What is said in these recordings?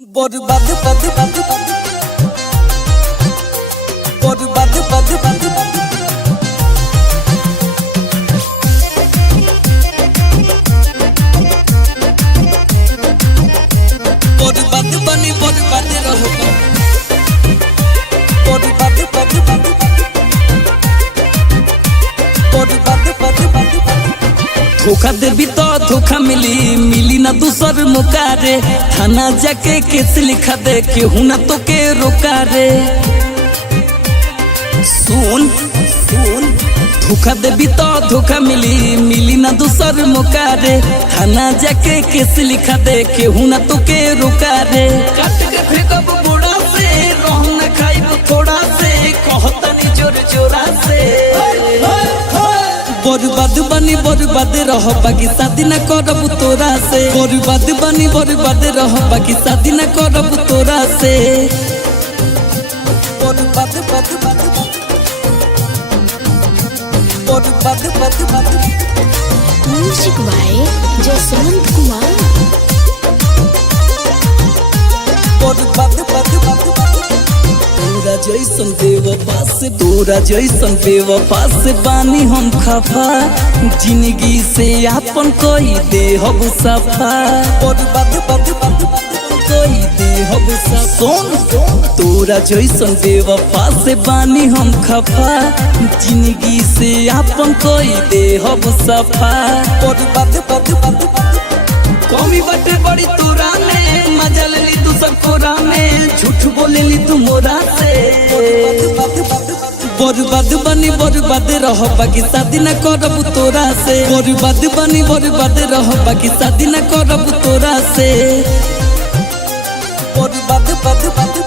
बर्बाद बद बद बर्बाद बद बद बर्बाद बनी बर्बाद रहो बर्बाद बद बद बर्बाद बद बद धोखा देवी तो धोखा मिली मिली ना दूसर मौका रे थाना जाके केस लिखा दे केहू ना तो के रोका रे सुन सुन धोखा देवी तो धोखा मिली मिली ना दूसर मौका रे थाना जाके केस लिखा दे केहू ना तो के रोका रे काट के फेंकब बुढ़ा से रह ना खाइब थोड़ा से कहतनी जोर जोरा से बर्बाद बनी बर्बाद रह बाकी शादी न करब तोरा से बर्बाद बनी बर्बाद रह बाकी शादी न करब तोरा से बर्बाद बद बद बर्बाद बद बद म्यूजिक बाय जसवंत कुमार। बर्बाद बद बद तोरा जैसन बेवफा से तोरा जैसन बेवफा से बानी हम खफा जिंदगी से आपन कोई दे हब सफा बर्बाद बद बद कोई दे हब सफा सुन तोरा जैसन बेवफा से बानी हम खफा जिंदगी से आपन कोई दे हब सफा बर्बाद बद बद कमी बाटे बड़ी तोरा में मजा ले ली तू सब कोरा में झूठ बोले ली तू मोरा से बर्बाद बनी बर्बाद रह बाकी शादी न करब तोरा से बर्बाद बनी बर्बाद रह बाकी शादी न करब तोरा से बर्बाद बद बद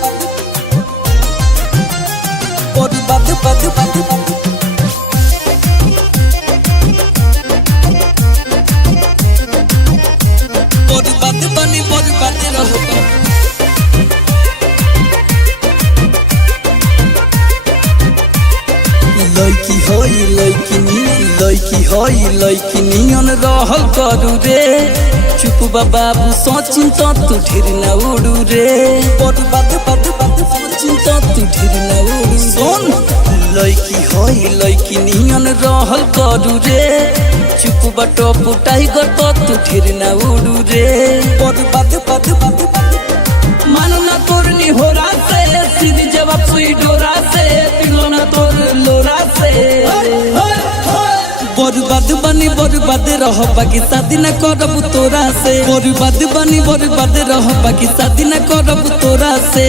बर्बाद बद बद बर्बाद बनी बर्बाद रहो लड़की होई लड़की नियन रहल करू रे चुप बाबू सोचिन तो तू ढेर ना उड़ू रे बर्बाद बद बद सोचिन तो तू ढेर ना उड़ू सुन लड़की नियन रहल करू रे चुप बटो पुटाई गो तो तू ढेर ना उड़ू रे बर्बाद बद बद मानो ना तोर निहोरा से सीधी जवाब सुई डोरा से पिलो ना तोर लोरा से बर्बाद बनी बर्बाद रह बाकी शादी न करब तोरा से बर्बाद बनी बर्बाद रह बाकी शादी न करब तोरा से